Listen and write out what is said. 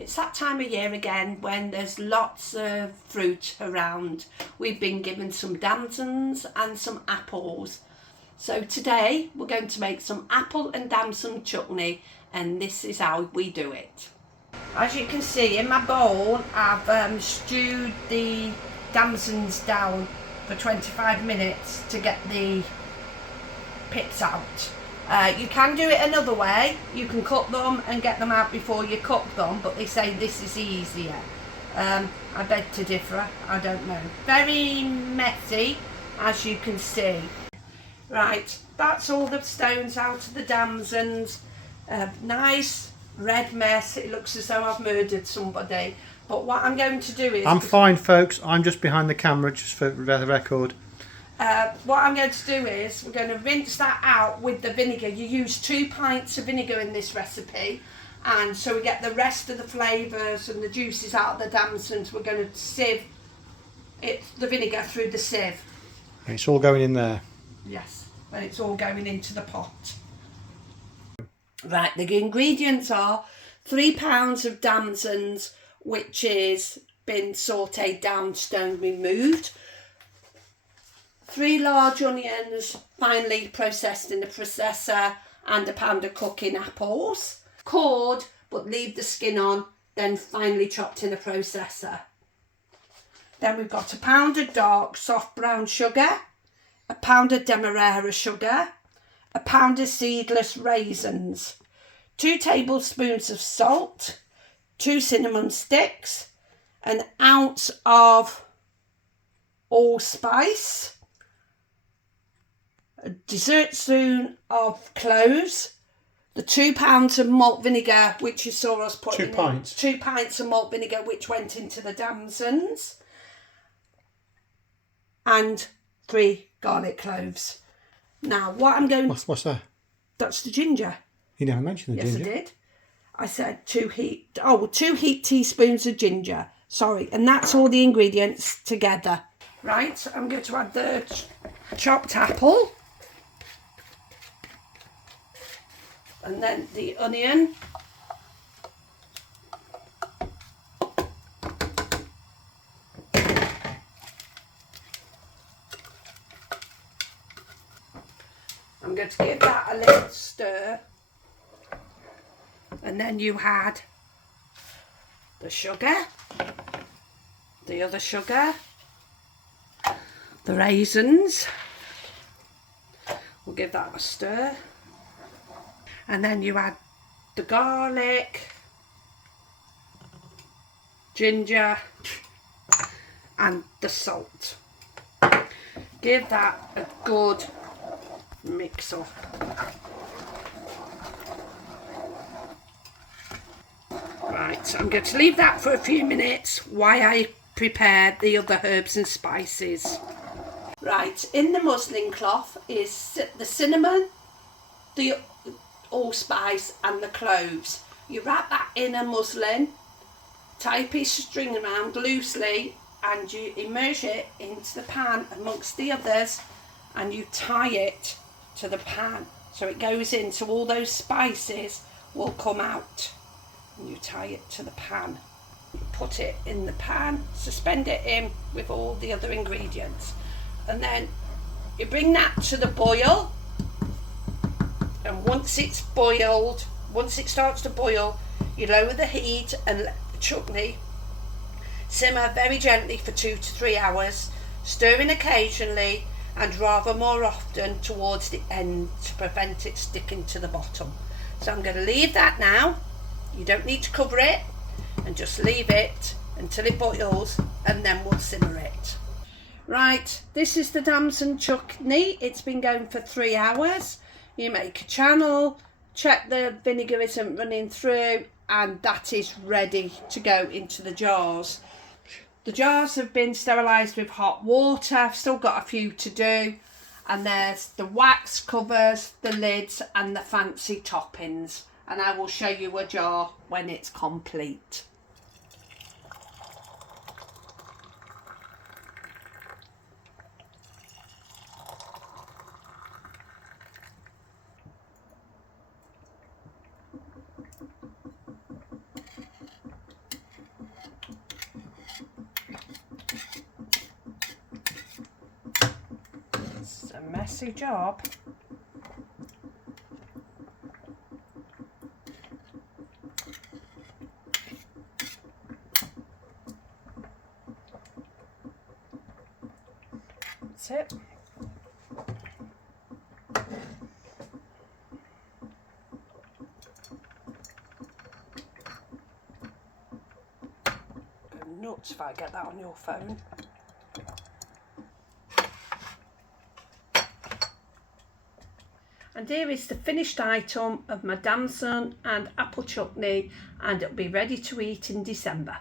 It's that time of year again when there's lots of fruit around. We've been given some damsons and some apples. So today we're going to make some apple and damson chutney, and this is how we do it. As you can see in my bowl, I've stewed the damsons down for 25 minutes to get the pips out. You can do it another way. You can cut them and get them out before you cook them, but they say this is easier. I beg to differ, I don't know. Very messy, as you can see. Right, that's all the stones out of the damsons. Nice red mess. It looks as though I've murdered somebody. But what I'm going to do is... I'm fine, folks. I'm just behind the camera, just for the record. What I'm going to do is we're going to rinse that out with the vinegar. You use 2 pints of vinegar in this recipe, and so we get the rest of the flavours and the juices out of the damsons. We're going to sieve the vinegar through the sieve. And it's all going in there. Yes, and it's all going into the pot. Right, the ingredients are 3 pounds of damsons, which is been sautéed down, stone removed. 3 large onions, finely processed in a processor, and a pound of cooking apples. Cored, but leave the skin on, then finely chopped in a processor. Then we've got a pound of dark, soft brown sugar, a pound of demerara sugar, a pound of seedless raisins, 2 tablespoons of salt, 2 cinnamon sticks, an ounce of allspice, a dessertspoon of cloves, the 2 pounds of malt vinegar, which you saw us put in. 2 pints of malt vinegar, which went into the damsons, and 3 garlic cloves. Now, what I'm going... What's that? That's the ginger. You never mentioned the ginger. Yes, I did. I said 2 heat teaspoons of ginger. Sorry, and that's all the ingredients together. Right, I'm going to add the chopped apple. And then the onion. I'm going to give that a little stir. And then you add the sugar, the other sugar, the raisins. We'll give that a stir. And then you add the garlic, ginger, and the salt. Give that a good mix up. Right, I'm going to leave that for a few minutes while I prepare the other herbs and spices. Right, in the muslin cloth is the cinnamon, the allspice and the cloves. You wrap that in a muslin, tie a piece of string around loosely, and you immerse it into the pan amongst the others, and you tie it to the pan so it goes in, so all those spices will come out. And you tie it to the pan, put it in the pan, suspend it in with all the other ingredients, and then you bring that to the boil. And once it's boiled, once it starts to boil, you lower the heat and let the chutney simmer very gently for 2 to 3 hours, stirring occasionally and rather more often towards the end to prevent it sticking to the bottom. So I'm going to leave that now. You don't need to cover it, and just leave it until it boils, and then we'll simmer it. Right, this is the damson chutney. It's been going for 3 hours. You make a channel, check the vinegar isn't running through, and that is ready to go into the jars. The jars have been sterilised with hot water. I've still got a few to do, and there's the wax covers, the lids and the fancy toppings, and I will show you a jar when it's complete. easy job. That's it. Go nuts if I get that on your phone. And here is the finished item of my damson and apple chutney, and it'll be ready to eat in December.